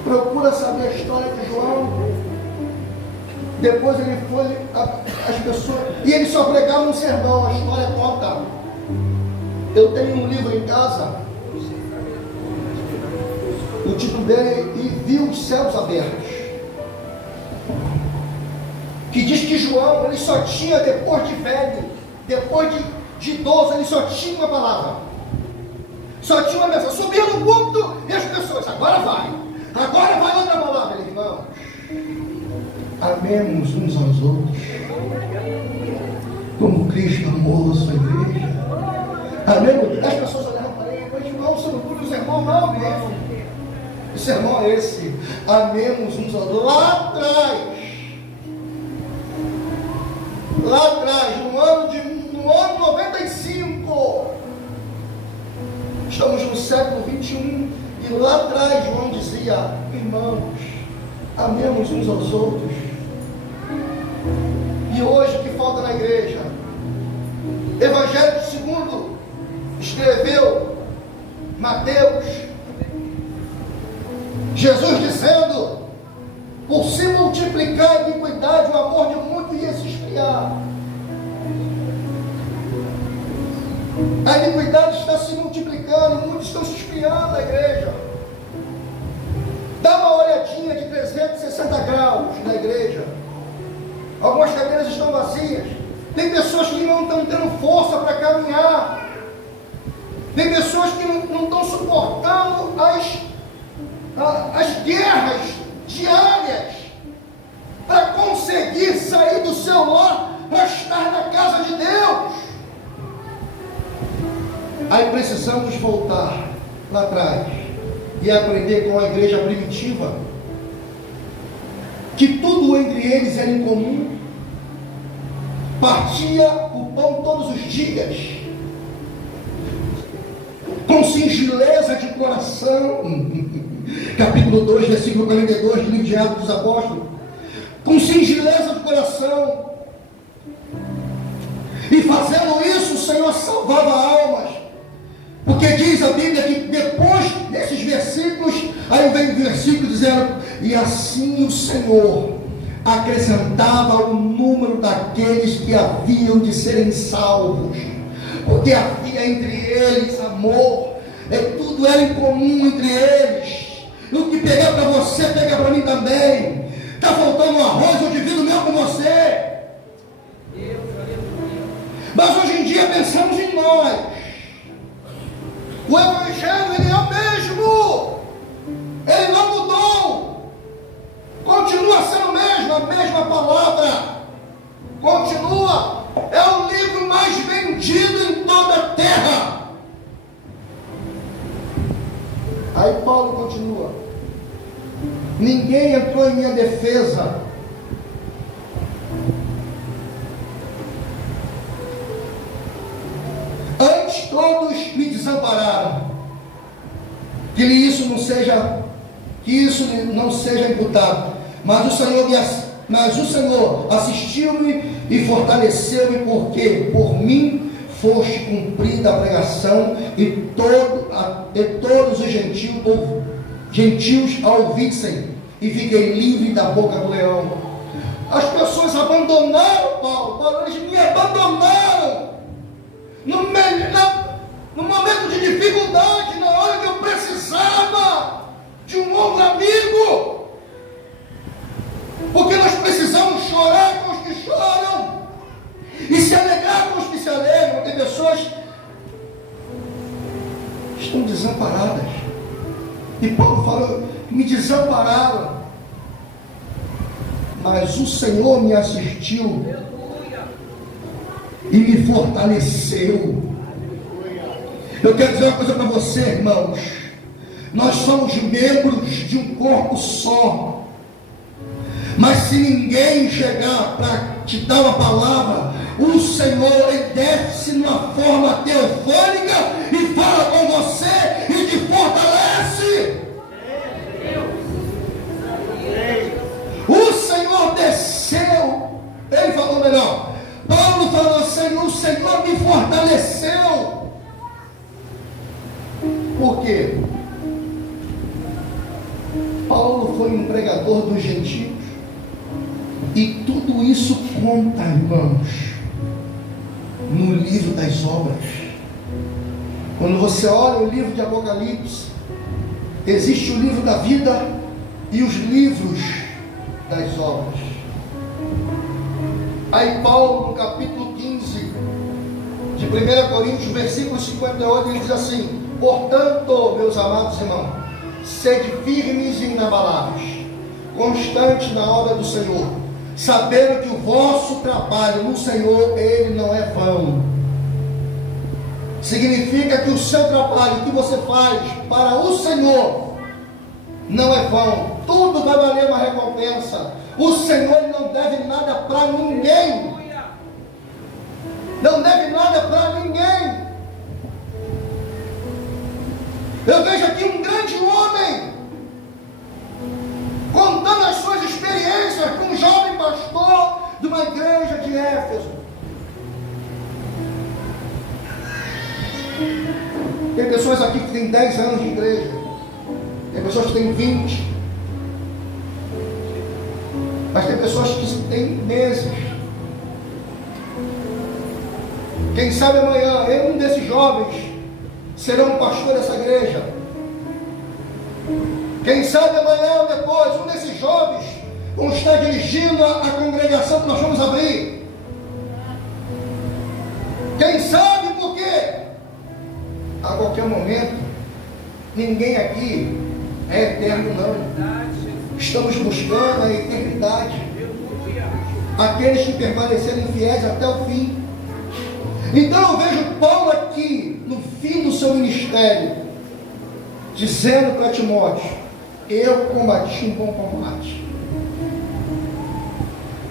Procura saber a história de João. Depois ele foi, as pessoas, e ele só pregava um sermão, a história conta. Eu tenho um livro em casa, o título dele, E Viu os Céus Abertos, que diz que João, ele só tinha, depois de velho, depois de idoso, ele só tinha uma palavra, só tinha uma mensagem, subia no púlpito e as pessoas, agora vai outra palavra, irmãos, amemos uns aos outros, como Cristo amou a sua igreja. Amém? As pessoas olhavam para ele, mas irmão, você não cuida do sermão, não, mesmo. O sermão é esse: amemos uns aos outros. Lá atrás, no ano 95, estamos no século 21, e lá atrás João dizia: irmãos, amemos uns aos outros. E hoje o que falta na igreja? Evangelho segundo escreveu Mateus, Jesus dizendo: por se multiplicar a iniquidade, o amor de muitos ia se esfriar. A iniquidade está se multiplicando, muitos estão se esfriando na igreja. Dá uma olhadinha de 360 graus na igreja. Algumas cadeiras estão vazias. Tem pessoas que não estão tendo força para caminhar. Tem pessoas que não estão suportando as guerras diárias para conseguir sair do seu lar para estar na casa de Deus. Aí precisamos voltar lá atrás e aprender com a igreja primitiva que tudo entre eles era em comum. Partia o pão todos os dias, com singeleza de coração. Capítulo 2, versículo 42 do livro de Atos dos Apóstolos. Com singeleza de coração. E fazendo isso, o Senhor salvava almas. Porque diz a Bíblia que depois desses versículos, aí vem o versículo dizendo: e assim o Senhor acrescentava o número daqueles que haviam de serem salvos, porque havia entre eles amor, tudo era em comum entre eles. O que pegar para você, pega para mim também. Está faltando um arroz, eu divido o meu com você. Mas hoje em dia pensamos em nós. O Evangelho, ele é o mesmo, ele não mudou, continua sendo o mesmo, a mesma palavra, continua, é o livro mais vendido em toda a terra. Aí Paulo continua: ninguém entrou em minha defesa, antes todos me desampararam. Que isso não seja imputado. Mas o Senhor assistiu-me e fortaleceu-me, porque por mim foste cumprida a pregação, e todos os gentios a ouvissem, e fiquei livre da boca do leão. As pessoas abandonaram Paulo, eles me abandonaram no momento de dificuldade, na hora que eu precisava de um ombro amigo. Porque nós precisamos chorar desamparadas. E Paulo falou: me desampararam, mas o Senhor me assistiu e me fortaleceu. Eu quero dizer uma coisa para você, irmãos: nós somos membros de um corpo só, mas se ninguém chegar para te dar uma palavra, o Senhor, Ele desce numa forma teofônica e fala com você e te fortalece. O Senhor desceu, Ele falou melhor, Paulo falou assim: o Senhor me fortaleceu. Por quê? Paulo foi um pregador dos gentios, e tudo isso conta, irmãos, no livro das obras. Quando você olha o livro de Apocalipse, existe o livro da vida e os livros das obras. Aí Paulo, no capítulo 15 de 1 Coríntios, versículo 58, ele diz assim: portanto, meus amados irmãos, sede firmes e inabaláveis, constantes na obra do Senhor, sabendo que o vosso trabalho no Senhor, ele não é vão. Significa que o seu trabalho que você faz para o Senhor não é vão. Tudo vai valer uma recompensa. O Senhor não deve nada para ninguém. Não deve nada para ninguém. Eu vejo aqui um grande homem contando as suas experiências com um jovem pastor de uma igreja de Éfeso. Tem pessoas aqui que têm 10 anos de igreja, tem pessoas que têm 20, mas tem pessoas que têm meses. Quem sabe amanhã um desses jovens será um pastor dessa igreja. Quem sabe amanhã ou depois um desses jovens vão estar dirigindo a congregação que nós vamos abrir. Quem sabe, porque a qualquer momento ninguém aqui é eterno, não. Estamos buscando a eternidade, aqueles que permanecerem fiéis até o fim. Então eu vejo Paulo aqui no fim do seu ministério dizendo para Timóteo: eu combati um bom combate.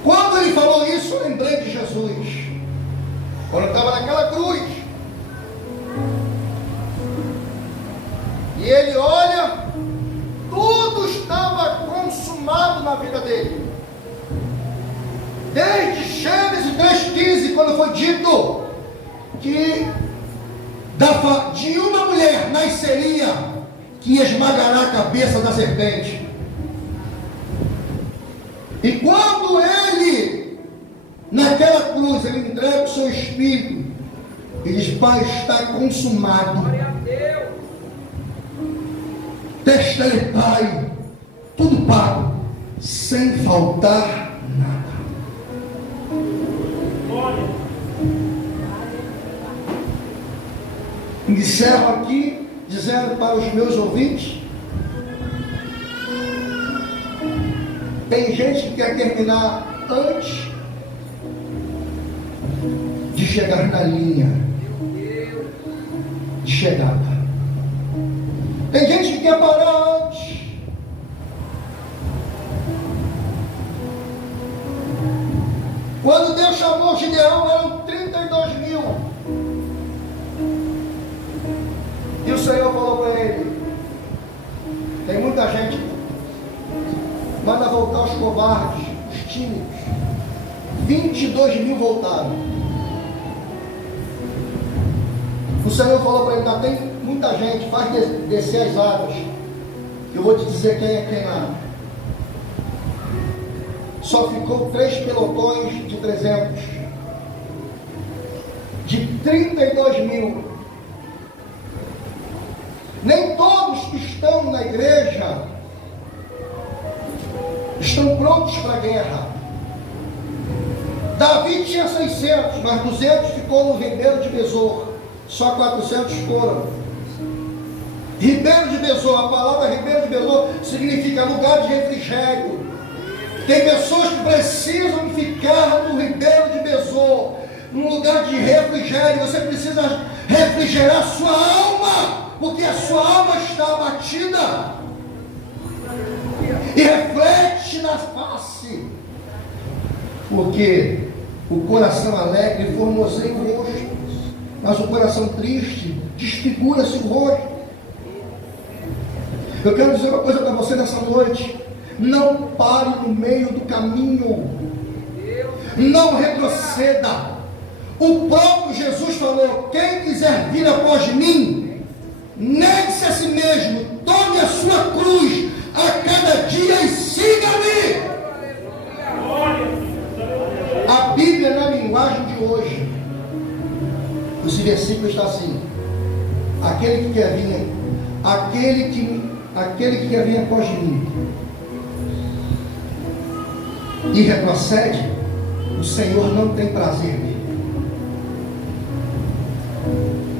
Quando ele falou isso, eu lembrei de Jesus, quando estava naquela cruz, e ele olha, tudo estava consumado na vida dele, desde Gênesis 3,15, quando foi dito que de uma mulher nasceria que esmagará a cabeça da serpente. E quando ele, naquela cruz, ele entrega o seu espírito, ele diz: Pai, está consumado. Testai, Pai, tudo pago, sem faltar nada. Encerro aqui dizendo para os meus ouvintes: tem gente que quer terminar antes de chegar na linha de chegada. Tem gente que quer parar antes. Quando Deus chamou Gideão, eram 32 mil. E o Senhor falou para ele: tem muita gente, manda voltar os covardes, os tímidos. 22 mil voltaram. O Senhor falou para ele: ainda tem muita gente, faz descer as águas, eu vou te dizer quem é quem lá. Só ficou 3 pelotões de 300, de 32 mil. Nem todos que estão na igreja estão prontos para a guerra. Davi tinha 600, mas 200 ficou no rendeiro de Besor. Só 400 foram. Ribeiro de Besor, a palavra Ribeiro de Besor significa lugar de refrigério. Tem pessoas que precisam ficar no Ribeiro de Besor, num lugar de refrigério. Você precisa refrigerar sua alma, porque a sua alma está abatida e reflete na face, porque o coração alegre formoseia o rosto, mas o coração triste desfigura-se o rosto. Eu quero dizer uma coisa para você nessa noite: não pare no meio do caminho, não retroceda. O próprio Jesus falou: quem quiser vir após mim, negue-se a si mesmo, tome a sua cruz a cada dia e siga-me. A Bíblia, na linguagem de hoje, esse versículo está assim: aquele que quer vir, aquele que quer vir após mim e retrocede, o Senhor não tem prazer nele.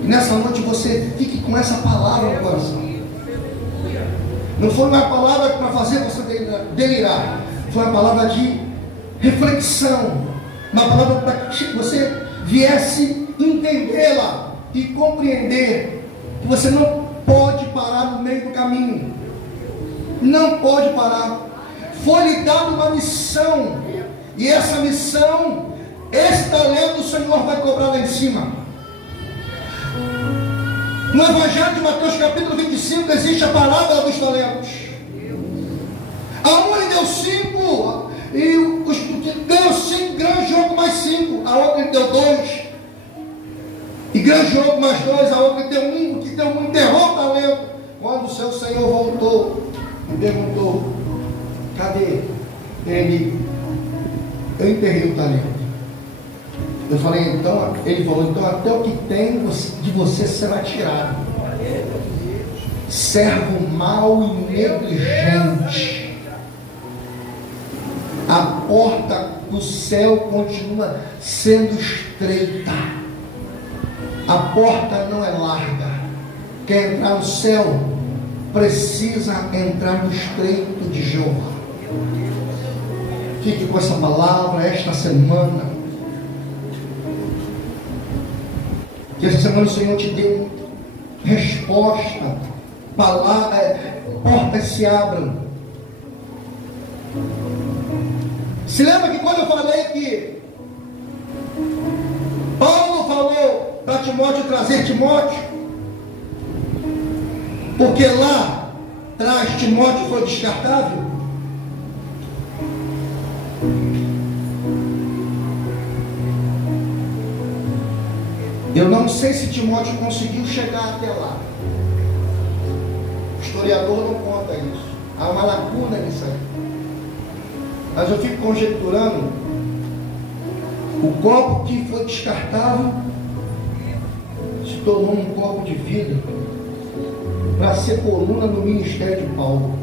E nessa noite você fique com essa palavra no coração. Não foi uma palavra para fazer você delirar, foi uma palavra de reflexão, uma palavra para que você viesse entendê-la e compreender que você não pode parar no meio do caminho, não pode parar. Foi-lhe dada uma missão, e essa missão, esse talento o Senhor vai cobrar lá em cima. No Evangelho de Mateus capítulo 25 existe a parábola dos talentos. A um ele deu 5, e os que deu 5 granjeou com mais 5, a outra ele deu 2, e granjeou com mais 2, a outra ele deu 1, o que deu 1 enterrou o talento. Quando o seu Senhor voltou e perguntou: cadê ele? Eu enterrei o talento. Eu falei: então, ele falou: então até o que tem de você será tirado. Servo mau e negligente. A porta do céu continua sendo estreita. A porta não é larga. Quer entrar no céu, precisa entrar no estreito de Jeová. Fique com essa palavra esta semana. Que essa semana o Senhor te deu resposta, portas se abram. Se lembra que quando eu falei que Paulo falou para Timóteo trazer Timóteo, porque lá atrás Timóteo foi descartável? Eu não sei se Timóteo conseguiu chegar até lá. O historiador não conta isso. Há uma lacuna nisso aí. Mas eu fico conjecturando: o copo que foi descartável se tornou um copo de vidro para ser coluna no ministério de Paulo.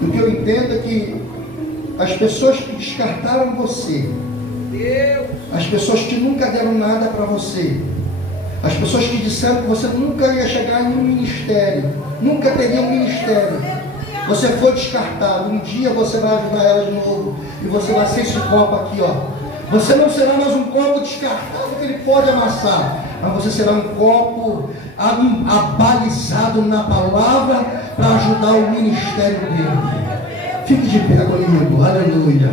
O que eu entendo é que as pessoas que descartaram você, as pessoas que nunca deram nada para você, as pessoas que disseram que você nunca ia chegar em um ministério, nunca teria um ministério, você foi descartado. Um dia você vai ajudar ela de novo, e você vai ser esse copo aqui, ó. Você não será mais um copo descartável que ele pode amassar, mas você será um copo abalizado na palavra para ajudar o ministério dele. Fique de pé comigo, aleluia.